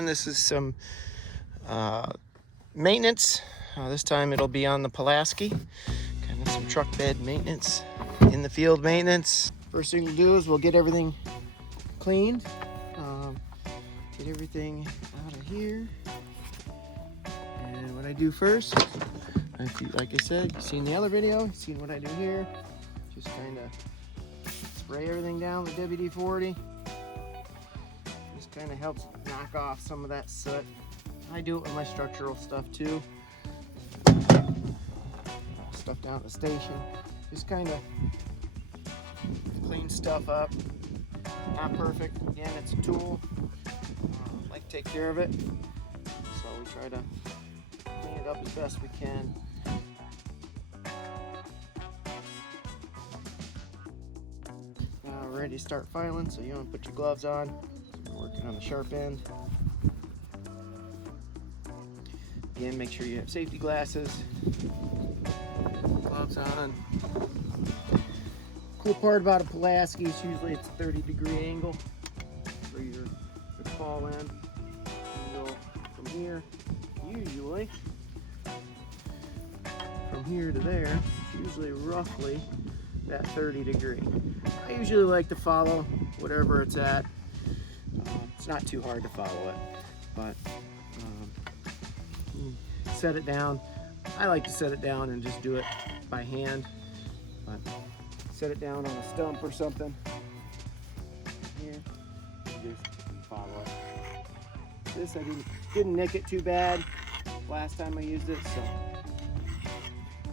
And this is some maintenance. This time it'll be on the Pulaski. Kind of some truck bed maintenance, in the field maintenance. First thing we'll do is we'll get everything cleaned. Get everything out of here. And what I do first, like I said, you've seen the other video, you've seen what I do here. Just kind of spray everything down with WD-40. Just kind of helps knock off some of that soot. I do it with my structural stuff too. Stuff down at the station. Just kind of clean stuff up. Not perfect. Again, it's a tool. Like to take care of it. So we try to clean it up as best we can. Now we're ready to start filing, so you want to put your gloves on. We're working on the sharp end. Again, make sure you have safety glasses, gloves on. Cool part about a Pulaski is usually it's a 30-degree angle for your fall in. You go from here, usually from here to there, it's usually roughly that 30-degree. I usually like to follow whatever it's at. It's not too hard to follow it, but set it down. I like to set it down and just do it by hand, but set it down on a stump or something. Here, just follow it. This I didn't nick it too bad last time I used it, so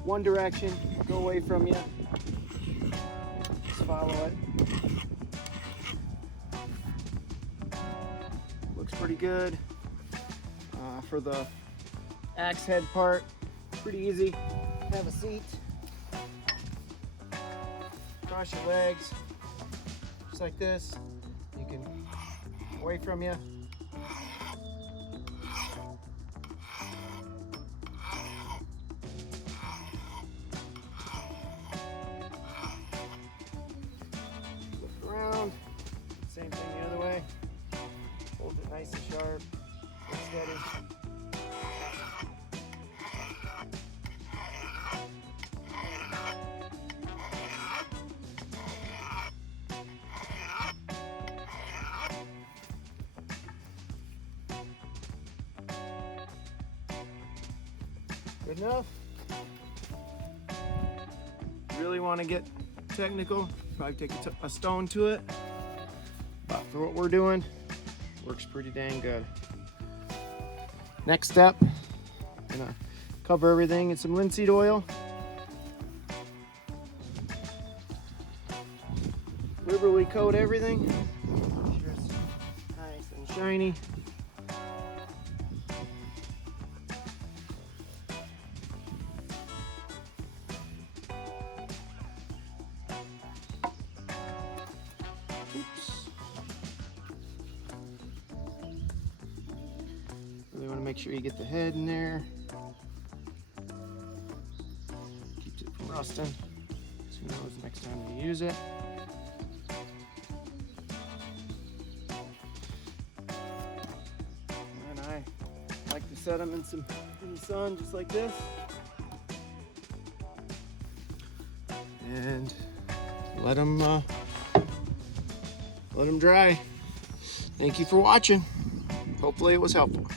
one direction, go away from you. Just follow it. Looks pretty good. For the axe head part, pretty easy. Have a seat. Cross your legs, just like this. You can away from you. Flip around. Same thing the other way. Hold it nice and sharp, steady. Good enough. Really want to get technical, probably take a stone to it, but for what we're doing, works pretty dang good. Next step, I'm gonna cover everything in some linseed oil. Liberally coat everything. Make sure it's nice and shiny. Really want to make sure you get the head in there. Keeps it from rusting. So who knows next time you use it. And I like to set them in the sun just like this. And let them dry. Thank you for watching. Hopefully it was helpful.